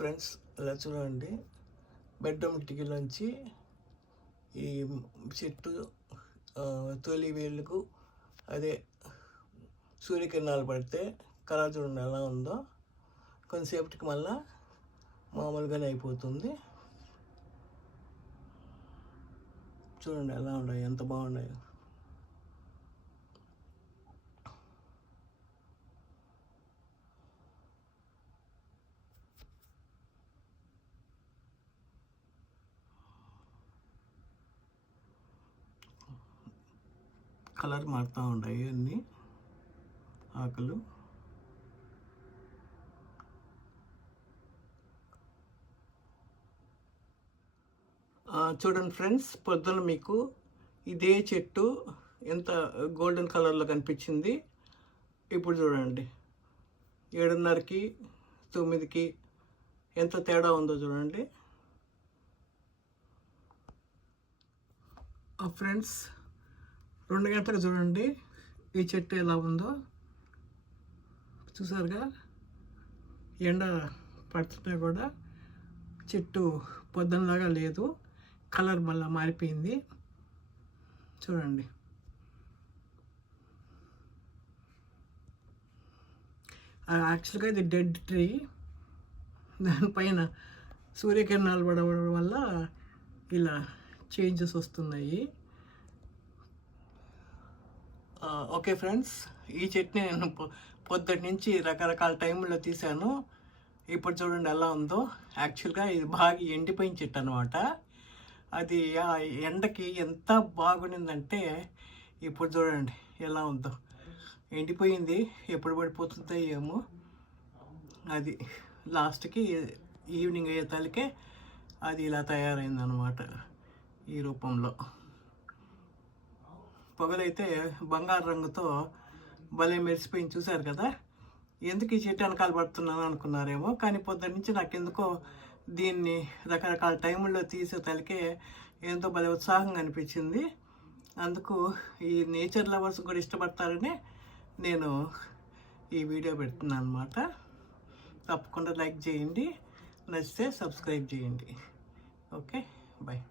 Friends ఇలా చూడండి, bedroom కిటికీలోంచి ఈ చెట్టు తొలి వేళ్ళకు అదే సూర్యకిరణాలు పడితే కలర్ చూడండి ఎలా ఉందో. కొంతసేపటికి మళ్ళా మామూలుగానే అయిపోతుంది. చూడండి ఎలా ఉన్నాయి, ఎంత బాగున్నాయో. కలర్ మారుతూ ఉంటాయి అన్నీ ఆకులు. చూడండి ఫ్రెండ్స్, పొద్దున మీకు ఇదే చెట్టు ఎంత గోల్డెన్ కలర్లో కనిపించింది. ఇప్పుడు చూడండి 7:30కి 9కి ఎంత తేడా ఉందో చూడండి. ఫ్రెండ్స్ 2 గంటలకు చూడండి ఈ చెట్టు ఎలా ఉందో. చూసారుగా, ఎండ పడుతున్నా కూడా చెట్టు పొద్దునలాగా లేదు, కలర్ మళ్ళీ మారిపోయింది. చూడండి, యాక్చువల్గా ఇది డెడ్ ట్రీ. దానిపైన సూర్యకిరణాలు పడడం వల్ల ఇలా చేంజెస్ వస్తున్నాయి. ఓకే ఫ్రెండ్స్, ఈ చెట్టుని నేను పొద్దుటి నుంచి రకరకాల టైంలో తీశాను. ఇప్పుడు చూడండి ఎలా ఉందో. యాక్చువల్గా ఇది బాగా ఎండిపోయిన చెట్టు అనమాట. అది ఎండకి ఎంత బాగుండిందంటే ఇప్పుడు చూడండి ఎలా ఉందో. ఎండిపోయింది, ఎప్పుడు పడిపోతుందో ఏమో. అది లాస్ట్కి ఈవినింగ్ అయ్యే తలకే అది ఇలా తయారైందనమాట ఈ రూపంలో. పొగలైతే బంగారు రంగుతో భలే మెరిసిపోయింది, చూశారు కదా. ఎందుకు ఈ చెట్టు వెనకాల పడుతున్నాను అనుకున్నారేమో, కానీ పొద్దున్న నుంచి నాకెందుకో దీన్ని రకరకాల టైముల్లో తీసే తలకే ఎంతో భలే ఉత్సాహంగా అనిపించింది. అందుకు ఈ నేచర్ లవర్స్ కూడా ఇష్టపడతారని నేను ఈ వీడియో పెడుతున్నాను అనమాట. తప్పకుండా లైక్ చేయండి, నచ్చితే సబ్స్క్రైబ్ చేయండి. Okay, bye.